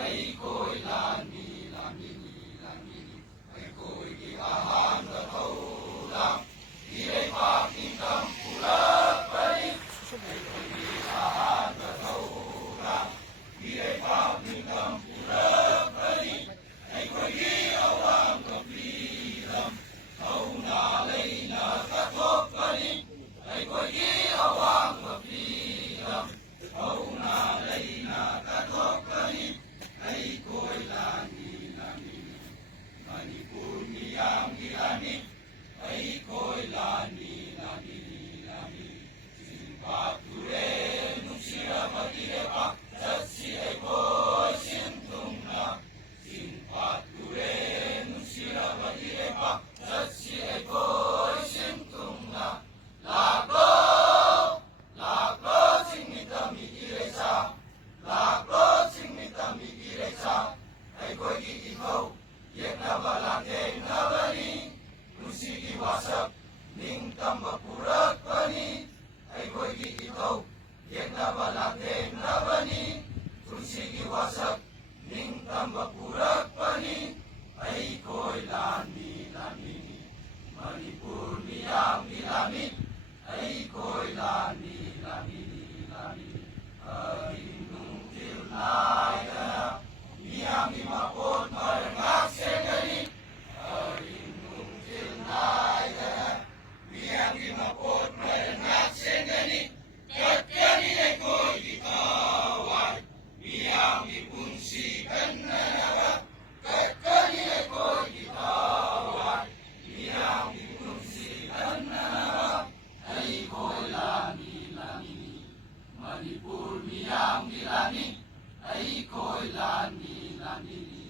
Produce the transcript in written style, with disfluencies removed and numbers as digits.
ꯑꯩꯈꯣꯏ ꯂꯥꯟꯃꯤ ꯂꯥꯟꯃꯤꯅꯤ ꯂꯥꯟꯃꯤꯅꯤ ꯑꯩꯈꯣꯏꯒꯤ ꯑꯍꯥꯟꯕ ꯊꯧꯗꯥꯡ ꯏꯔꯩꯕꯥꯛ ꯅꯤꯡꯇꯝ ꯄꯨꯔꯛꯄꯅꯤ ꯑꯩꯈꯣꯏꯒꯤ ꯑꯍꯥꯟꯕ ꯊꯧꯗꯥꯡ ꯏꯔꯩꯕꯥꯛ ꯅꯤꯡꯇꯝ ꯄꯨꯔꯛꯄꯅꯤ ꯑꯩꯈꯣꯏꯒꯤ ꯑꯋꯥꯡꯕ ꯐꯤꯗꯝ ꯊꯧꯅꯥ ꯂꯩꯅ ꯀꯠꯊꯣꯛꯄꯅꯤ ꯑꯩꯈꯣꯏꯒꯤ ꯑꯋꯥꯡꯕ ꯐꯤꯗꯝ ꯊꯧꯅꯥ ꯂꯩꯅ ꯀꯠꯊꯣꯛꯄꯅꯤ ꯑꯩꯈꯣꯏ ꯂꯥꯟꯃꯤ ꯂꯥꯟꯃꯤꯅꯤ ꯃꯅꯤꯄꯨꯔ ꯃꯤꯌꯥꯝꯒꯤ ꯂꯥꯟꯃꯤ ꯑꯩꯈꯣꯏ ꯂꯥꯟꯃꯤ ꯂꯥꯟꯃꯤꯅꯤ ꯂꯥꯟꯃꯤꯅꯤ ꯆꯤꯡꯄꯥꯠ ꯇꯨꯔꯦꯜ ꯅꯨꯡꯁꯤꯔꯕ ꯏꯔꯩꯕꯥꯛ ꯆꯠꯁꯤ ꯑꯩꯈꯣꯏ ꯁꯤꯟ ꯊꯨꯡꯅ ꯆꯤꯡꯄꯥꯠ ꯇꯨꯔꯦꯜ ꯅꯨꯡꯁꯤꯔꯕ ꯏꯔꯩꯕꯥꯛ ꯆꯠꯁꯤ ꯑꯩꯈꯣꯏ ꯁꯤꯟ ꯊꯨꯡꯅ ꯂꯥꯛꯂꯣ ꯂꯥꯛꯂꯣ ꯆꯤꯡꯃꯤ ꯇꯝꯃꯤ ꯏꯔꯩꯆꯥ ꯂꯥꯛꯂꯣ ꯆꯤꯡꯃꯤ ꯇꯝꯃꯤ ꯏꯔꯩꯆꯥ ꯑꯩꯈꯣꯏꯒꯤ ꯏꯊꯧ ꯌꯦꯛꯅꯕ ꯂꯥꯟꯊꯦꯡꯅꯕꯅꯤ ꯄꯨꯟꯁꯤꯒꯤ ꯋꯥꯁꯛ ꯅꯤꯡꯇꯝꯕ ꯄꯨꯔꯛꯄꯅꯤ ꯑꯩꯈꯣꯏꯒꯤ ꯏꯊꯧ ꯌꯦꯛꯅꯕ ꯂꯥꯟꯊꯦꯡꯅꯕꯅꯤ ꯄꯨꯟꯁꯤꯒꯤ ꯋꯥꯁꯛ ꯅꯤꯡꯇꯝꯕ ꯄꯨꯔꯛꯄꯅꯤ ꯑꯩꯈꯣꯏ ꯂꯥꯟꯃꯤ ꯂꯥꯟꯃꯤꯅꯤ ꯃꯅꯤꯄꯨꯔ ꯃꯤꯌꯥꯝꯒꯤ ꯂꯥꯟꯃꯤ ꯑꯩꯈꯣই ꯂꯥꯟꯃꯤ ꯂꯥꯟꯃꯤꯅꯤ ꯂꯥꯟꯃꯤꯅꯤ ꯑꯍꯤꯡ ꯅꯨꯡꯊꯤꯜ ꯅꯥꯏꯗꯅ ꯃꯤꯌꯥꯝꯒꯤ ꯃꯄꯣꯠ ꯃꯔꯜ ꯉꯥꯛ ꯁꯦꯟꯒꯅꯤ ꯑꯍꯤꯡ ꯅꯨꯡꯊꯤꯜ ꯅꯥꯏꯗꯅ ꯃꯤꯌꯥꯝꯒꯤ ꯃꯄꯣꯠ ꯃꯔꯜ ꯉꯥꯛ ꯁꯦꯟꯒꯅꯤ ꯆꯠꯀꯅꯤ ꯑꯩꯈꯣꯏꯒꯤ ꯊꯋꯥꯏ ꯃꯤꯌꯥꯝꯒꯤ ꯄꯨꯟꯁꯤ ꯀꯟꯅꯅꯕ ꯆꯠꯀꯅꯤ ꯑꯩꯈꯣꯏꯒꯤ ꯊꯋꯥꯏ ꯃꯤꯌꯥꯝꯒꯤ ꯄꯨꯟꯁꯤ ꯀꯟꯅꯅꯕ ꯑꯩꯈꯣꯏ ꯂꯥꯟꯃꯤ ꯂꯥꯟꯃꯤꯅꯤ ꯃꯅꯤꯄꯨꯔ ꯃꯤꯌꯥꯝꯒꯤ ꯂꯥꯟꯃꯤ ꯑꯩꯈꯣꯏ ꯂꯥꯟꯃꯤ ꯂꯥꯟꯃꯤꯅꯤ